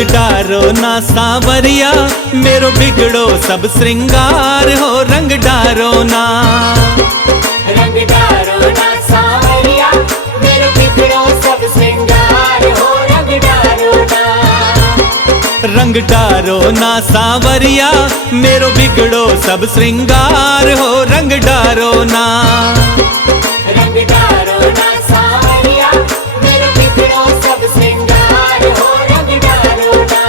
रंग डारो ना सांवरिया मेरो बिगड़ो सब श्रृंगार हो। रंग डारो ना, रंग डारो ना सांवरिया मेरो बिगड़ो सब श्रृंगार हो। रंग डारो ना, रंग डारो ना सांवरिया मेरो बिगड़ो सब श्रृंगार हो। रंग डारो ना, रंग डारो ना सांवरिया मेरो बिगड़ो सब श्रृंगार हो। रंग डारो ना,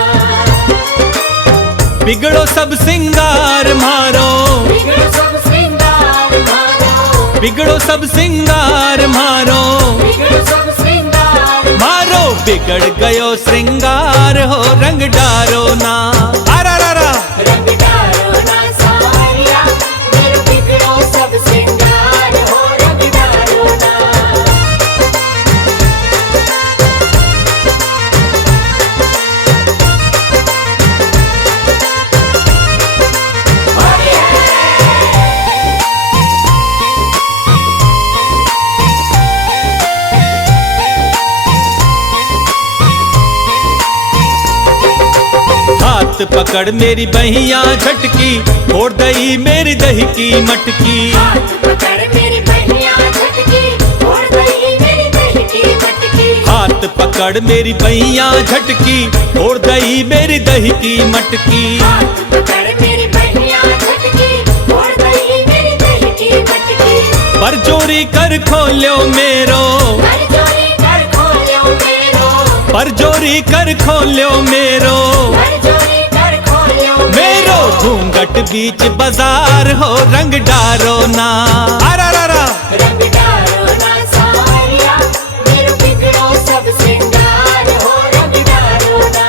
बिगड़ो सब श्रृंगार मारो, बिगड़ो सब श्रृंगार मारो, बिगड़ो सब श्रृंगार मारो, बिगड़ो सब श्रृंगार मारो बिगड़ गयो श्रृंगार हो। रंग डारो ना, आरा रा रा। रंग डारो ना सांवरिया मेरो बिगड़ो सब श्रृंगार हो। रंग डारो ना, हाथ पकड़ मेरी बहिया झटकी, फोड़ दई मेरी दही की मटकी। हाथ पकड़ मेरी बहिया झटकी, फोड़ दई मेरी दही की मटकी। हाथ पकड़ मेरी बहिया झटकी, फोड़ दई मेरी दही की मटकी। हाथ पकड़ मेरी बहिया झटकी, फोड़ दई मेरी दही की मटकी। पर जोरी कर खोल्यो मेरो, कर चोरी कर खोल्यो मेरो, पर जोरी कर खोल्यो मेरो, कर चोरी कर खोल्यो मेरो घूंघट बीच बाजार हो। रंग डारो ना, आरा रा रा। रंग डारो ना सांवरिया मेरो बिगड़ो सब श्रृंगार हो। रंग डारो ना,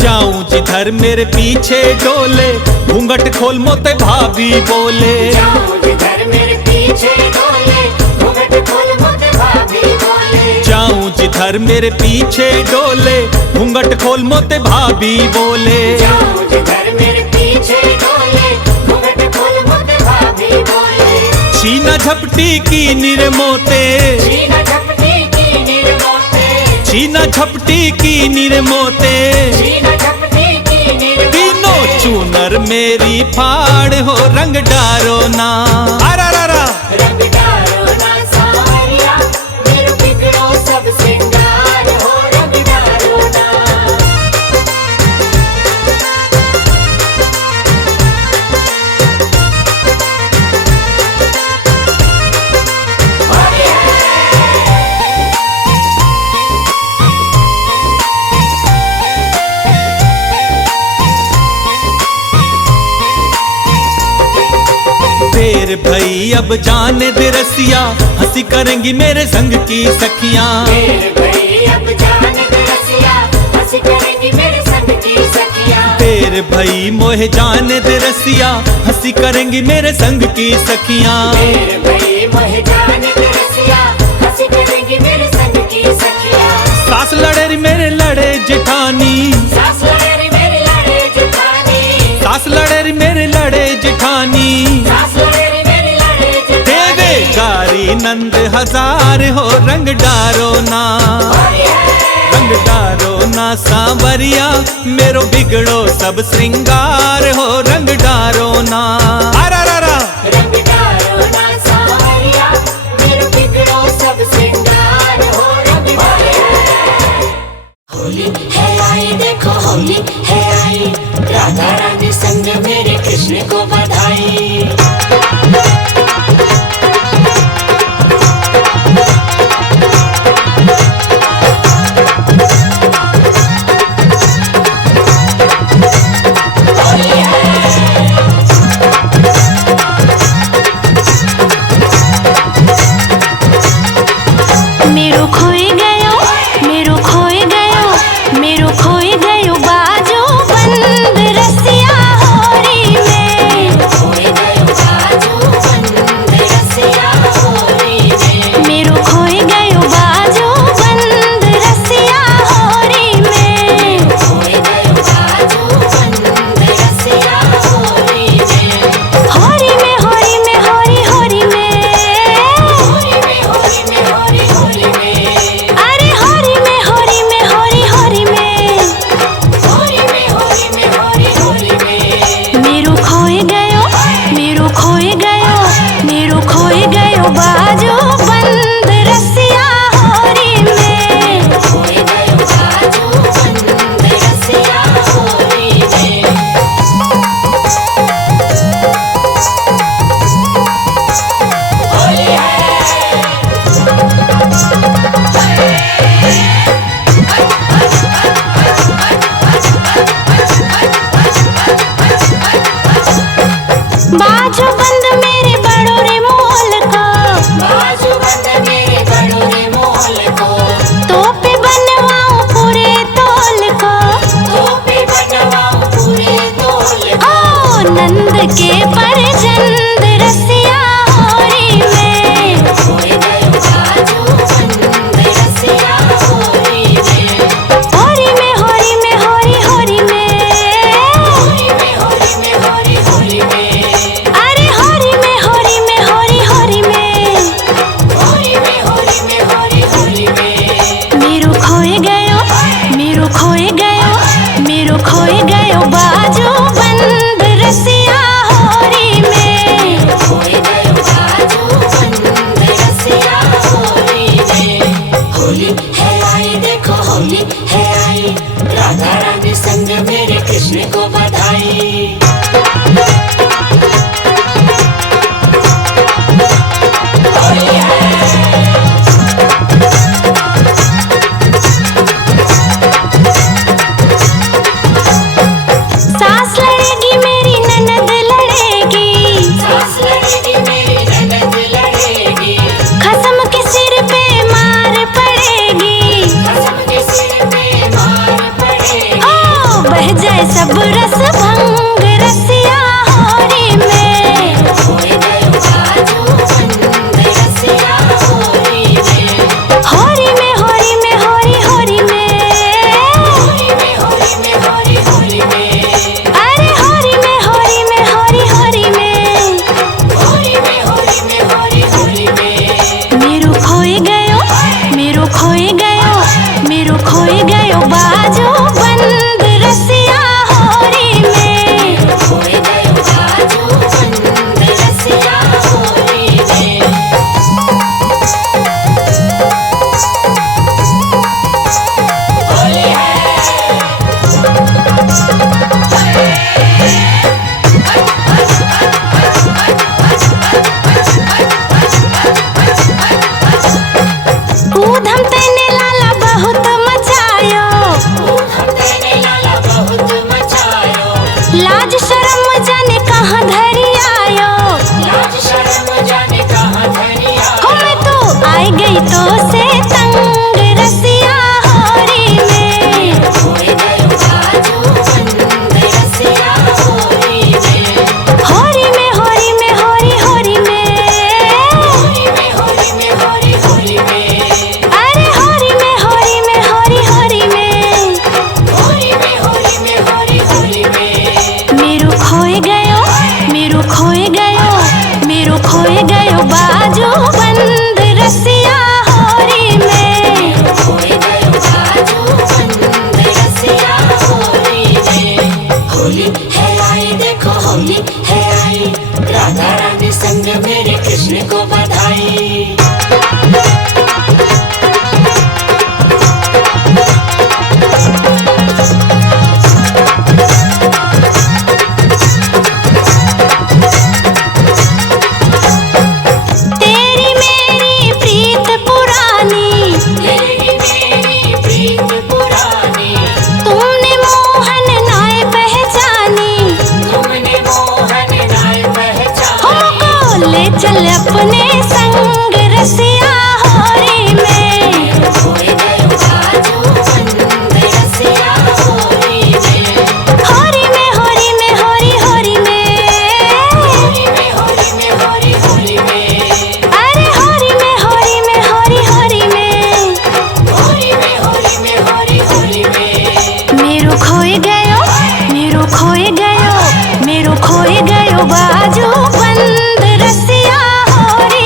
जाऊं जिधर मेरे पीछे डोले, घूंघट खोल मोते भाभी बोले। जाऊं जिधर मेरे पीछे डोले, घूंघट खोल मोते भाभी बोले। जाऊं जिधर मेरे पीछे डोले, घूंघट खोल मोते भाभी बोले। जाऊं जिधर मेरे पीछे डोले, घूंघट खोल मोते भाभी बोले। छीना झपटी की निरमोते, छीना झपटी की निरमोते, छीना झपटी की निरमोते। छीना झपटी की निरमोते। तीनों चूनर मेरी फाड़ हो। रंग डारो ना, आरा रा रा। रंग डारो ना सांवरिया मेरो बिगड़ो सब श्रृंगार हो। रंग डारो ना, देर भई अब जाने दे रसिया, हंसी करेंगी मेरे संग की सखियां। मेरे भई अब जाने दे रसिया, हंसी करेंगी मेरे संग की सखियां। देर भई मोहे जाने दे रसिया, हंसी करेंगी मेरे संग की सखियां। मेरे भई मोहे जाने दे रसिया, हंसी करेंगी मेरे संग की सखियां। सास लड़े रे मेरे लड़े जेठानी, सास लड़े रे मेरे लड़े जेठानी, सास लड़े रे मेरे लड़े जेठानी। सास लड़े रे मेरे लड़े जेठानी। देवे गारी नंद हजार हो। रंग डारो ना, रंग डारो ना सांवरिया मेरो बिगड़ो सब श्रृंगार हो। रंग डारो ना, आरा रा रा। रंग डारो ना सांवरिया मेरो बिगड़ो सब श्रृंगार हो। रंग डारो, होली है आई देखो होली है आई, राधा रानी संग मेरे कृष्ण को बधाई। मेरो खोई गयो, मेरो खोई गयो, मेरो खोई गयो बाजो बंद रसिया होरी में। मेरो खोई गयो बाजो बंद रसिया होली है आई, देखो होली है आई, राधा रानी संग मेरे कृष्ण को बधाई। होली है। सास लड़ेगी मेरी ननद लड़ेगी, सास लड़ेगी मेरी ननद लड़ेगी, खसम के सिर पे मार पड़ेगी। कसम के सिर पे मार पड़ेगी। ओ बह जाए सब रस भंग रसिया होरी में। खोए गए बाजू बंद रसिया होली में। होरी में होरी में होरी होरी में। होली में होली में होली होली में। अरे होरी में होरी में होरी होरी में। होली में होली में होली होली में। मेरू खोए गयो, मेरू खोए गयो, मेरू खोए गयो बाजू बंद रसिया होरी में। खोए गए बाजू बंद रसिया होली में। होली है। ऊधम तेने लाला बहुत मचायो, हम तेरे लाला बहुत मचायो। लाज शर्म जाने कहाँ धरी आयो। लाज शर्म जाने कहाँ धरिया। हो मैं तो आई गई तो से तंग रसिया होरी में। खोए गए बाजू बंद रसिया होली में। होरी में होरी में होरी होरी में। होली में होली में होली होली में। अरे होरी में होरी में होरी होरी में। होली में होली में होली होली में। मेरू खोए गयो, मेरू खोए गयो, मेरू खोए गयो बाजू बंद रसिया होरी में। खोए गए बाजू बंद रसिया होली में। होली है आई, देखो होली है आई, राधा रानी संग मेरे कृष्ण को बधाई। तेरी मेरी प्रीत पुरानी, तेरी मेरी प्रीत पुरानी, तुमने मोहन नाय पहचानी। तुमने मोहन नाय पहचानी। हमको ले चल अपने संग रसिया होरी में। खोए गए बाजू बंद रसिया होली में। होरी में होरी में होरी होरी में। होली में होली में होली होली में। अरे होरी में होरी में होरी होरी में। होली में होली में होली होली में। मेरू खोए गयो, मेरू खोए गयो, मेरू खोए गयो बाजू बंद रसिया होरी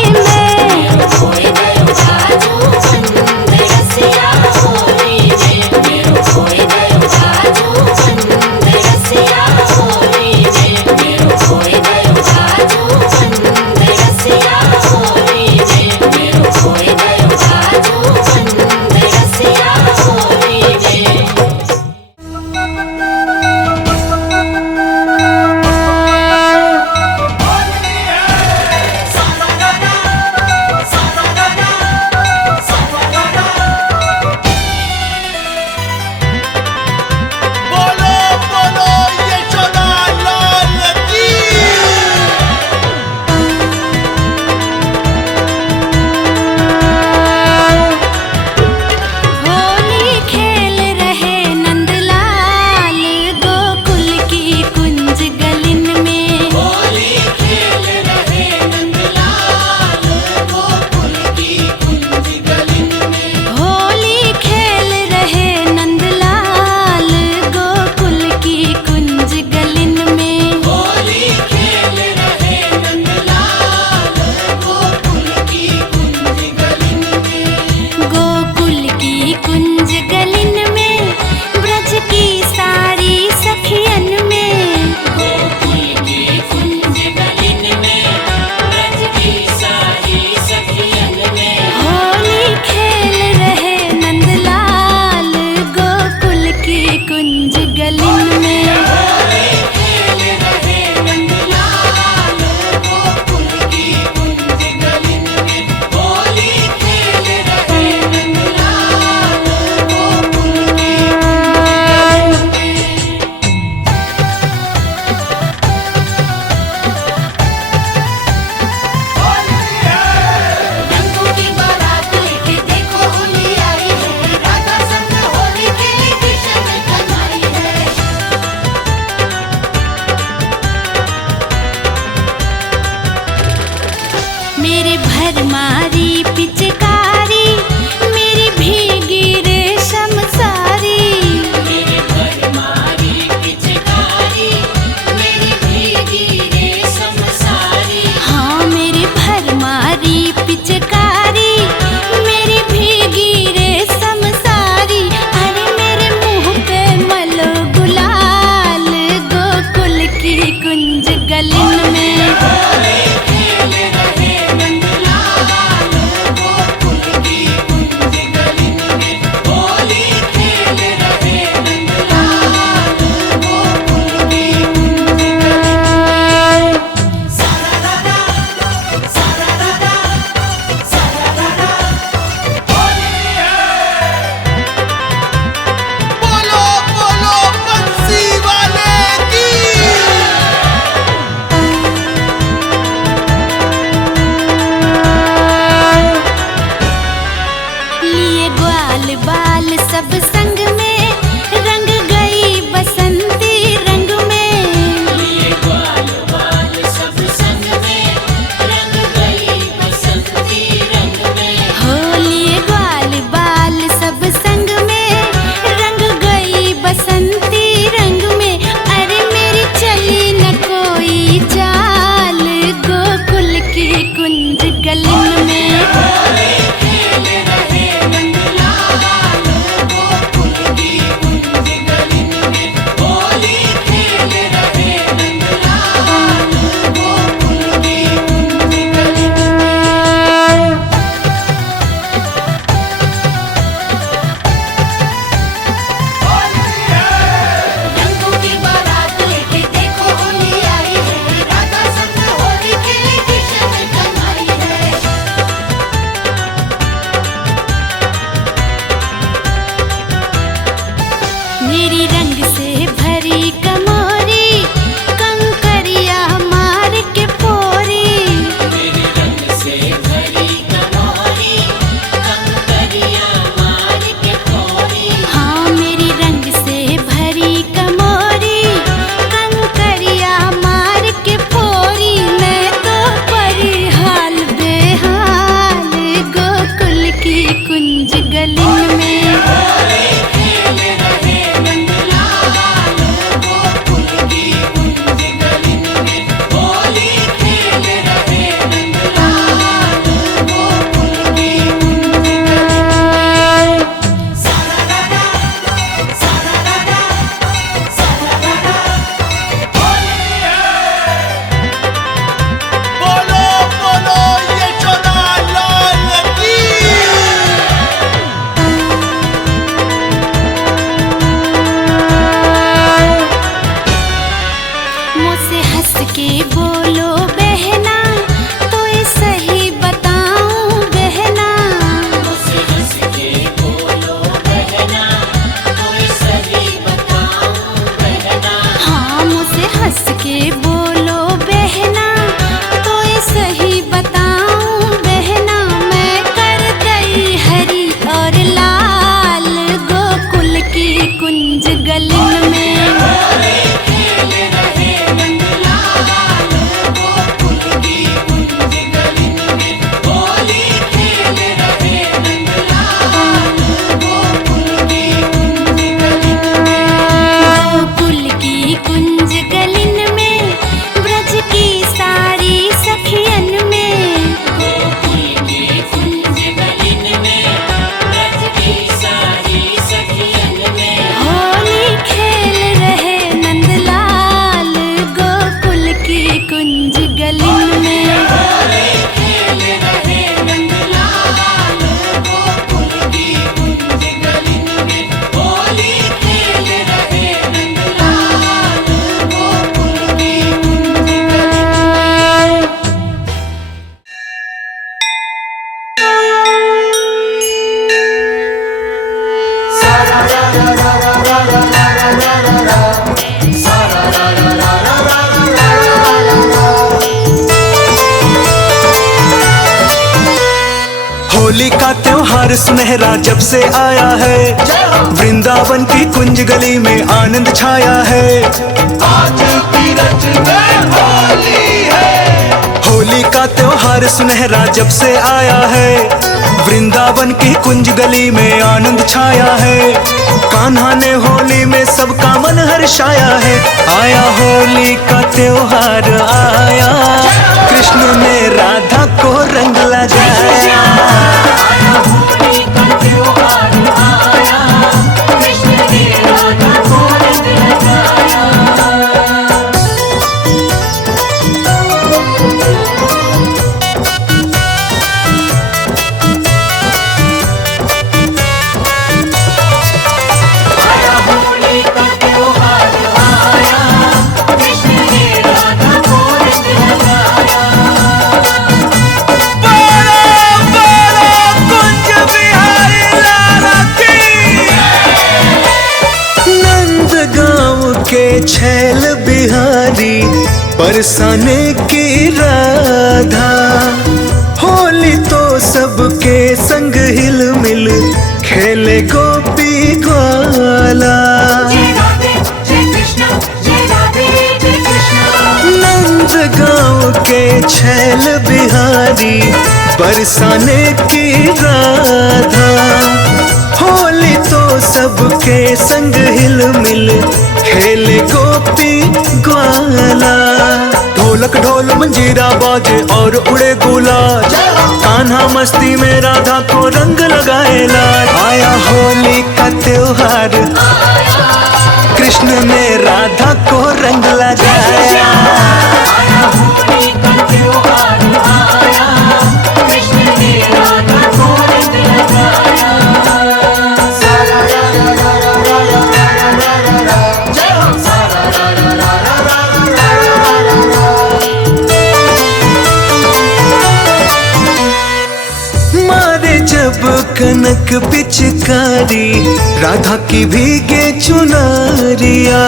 ग्वाल बाल सब संग में रंग गई बसंती रंग में। लिए ग्वाल बाल सब संग में रंग गई बसंती रंग में। होली ग्वाल बाल सब संग में रंग गई बसंती रंग में। अरे मेरी चली न कोई चाल गोकुल की कुंज गलिन में। मेरी रंग से भरी कमोरी कंकरिया मार के पोरी। मेरी रंग से भरी कमोरी कंकरिया मार के पोरी। हाँ मेरी रंग से भरी कमोरी कंकरिया मार के पोरी। मैं तो परी हाल बेहाल गोकुल की कुंज गलिन में। बोलो बोलो ये चौदा लाल की। मुझसे हंस के बोलो बहना तो ये सही बताऊं बहना। मुझसे हंस के बोलो बहना कोई सही बताऊं बहना। हाँ मुझसे हंस के बोलो बहना तो ये सही बताऊं बहना। मैं कर गई हरी और लाल गोकुल की कुंज गलिन में। गोकुल की कुंज गलिन में ब्रज की सारी सखियन में। गोकुल की कुंज गलिन में ब्रज की सारी सखियन में। होली खेल रहे नंदलाल गोकुल की कुंज गलिन में। खेल रहे नंदलाल गोकुल की कुंज गलिन में। होली खेल रहे नंदलाल गोकुल की कुंज गलिन में। होली का त्योहार सुनहरा जब से आया है, वृंदावन की कुंज गली में आनंद छाया है। आज तीरथ में होली है। होली का त्योहार सुनहरा जब से आया है, वृंदावन की कुंज गली में आनंद छाया है। कान्हा ने होली में सबका मन हर्षाया है। आया होली का त्योहार आया, कृष्ण ने राधा को रंग लगाया। होली का त्योहार आया कृष्ण ने राधा को रंग लगाया। होली का त्योहार आया कृष्ण ने राधा को रंग लगाया। कुंज बिहारी लाला की। नंद गांव के छैल बिहारी बरसाने की राधा। होली तो सबके संग हिल मिल खेले गोपी ग्वाला। जय राधे जय कृष्णा, जय राधे जय कृष्णा। नंद गांव के छैल बिहारी बरसाने की राधा। होली तो सबके संग हिल मिल खेले गोपी ग्वाला। ढोलक ढोल मंजीरा बाजे और उड़े गुलाल। कान्हा मस्ती में राधा को रंग लगाए लाल। आया होली का त्योहार, कृष्ण ने राधा को रंग लगाया। आया होली का त्योहार आया, कृष्ण ने राधा को रंग लगाया। सारा रा रा रा रा रा रा रा रा रा, जय हो सारा रा रा रा रा रा रा रा रा। मारे जब कनक पिचकारी, राधा की भीगे चुनरिया।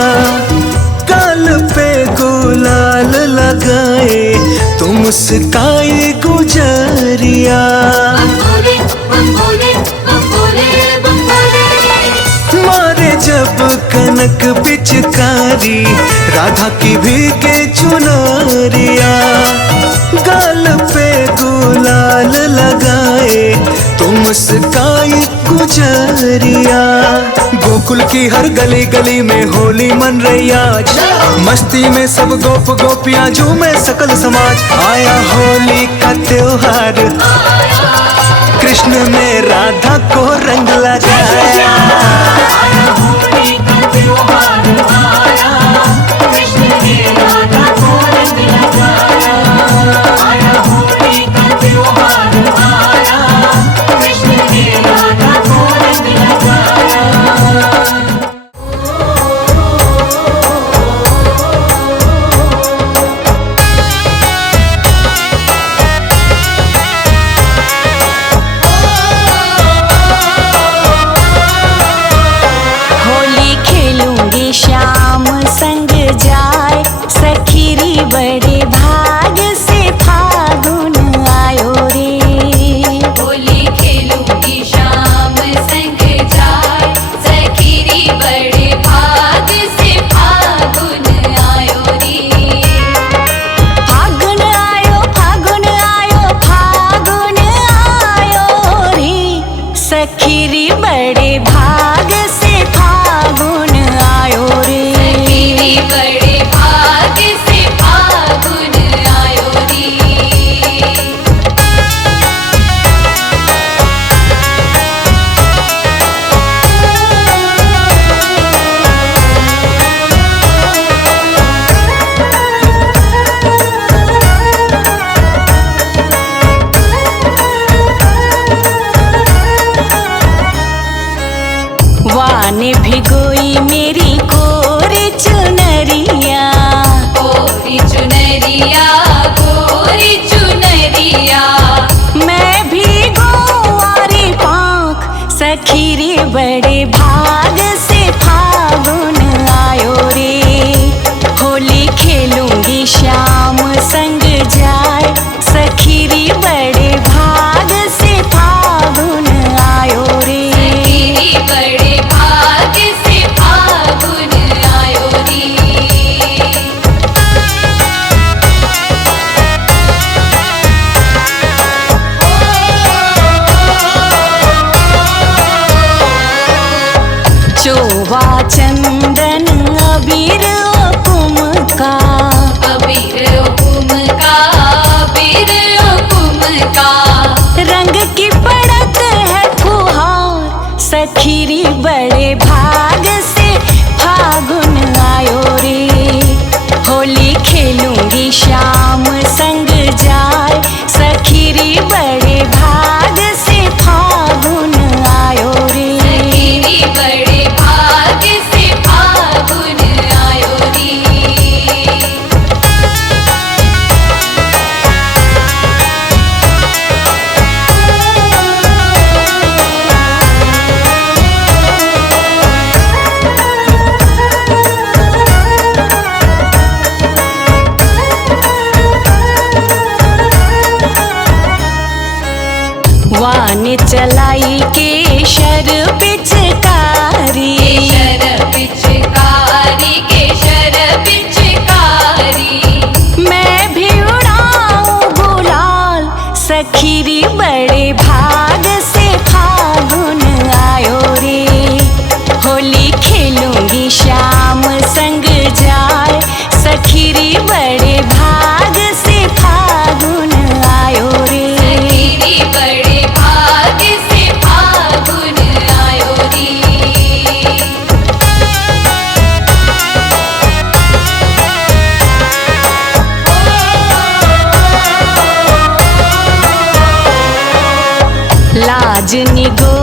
गाल पे गुलाल लगाए तो मुस्काई गुजरिया। बम भोले बम भोले बम भोले बम भोले। मारे जब कनक पिचकारी, राधा की भीगे चुनरिया। गाल पे गुलाल लगाए तो मुस्काई गुजरिया। गोकुल की हर गली गली में होली मन रही आज। मस्ती में सब गोप गोपियां झूमे सकल समाज। आया होली का त्योहार, कृष्ण ने राधा को रंग लगाया। आया होली का त्योहार आया, कृष्ण ने राधा को रंग लगाया। आया होली का त्योहार आया, कृष्ण ने राधा को रंग लगाया। होली खेलूंगी श्याम संग जाए, सखीरी बड़े भाग से फागुन आयो रे। होली खेलूंगी श्याम संग जाए, सखीरी बड़े भाग से फागुन आयो रे। फागुन आयो फागुन आयो फागुन आयो रे। सखीरी बड़े भाग से फागुन आयो रे। सखीरी बड़े भाग से फागुन आयो रे। वाने भिगोई मेरी कोरी चुनरिया। गोरी चुनरिया गोरी चुनरिया। मैं भी गोवारी पाँख, सखीरी बड़े भाग से फागुन आयो रे। होली खेलूंगी श्याम संग जाए, सखीरी बड़े भाग से फागुन आयो रे। सखीरी बड़े भाग से फागुन आयो रे। चोवा चंदन अबीर कुमका। अबीर कुमका अबीर कुमका। रंग की पड़त है फुहार, सखीरी बड़े भाग से फागुन आयो रे। होली खेलूंगी श्याम संग जाए, सखीरी बड़े भाग से फागुन आयो रे। सखीरी बड़े भाग से फागुन आयो रे। वान चलाई के केशर पिचकारी, केशर पिचकारी, केशर पिचकारी। मैं भी उड़ाऊं गुलाल सखीरी बड़े भाग से फागुन आयो रे। होली खेलूंगी शाम संग जाए सखीरी बड़े भाग से फागुन आयो रे। सखीरी बड़े भाग से फागुन आयो री। लाज निगो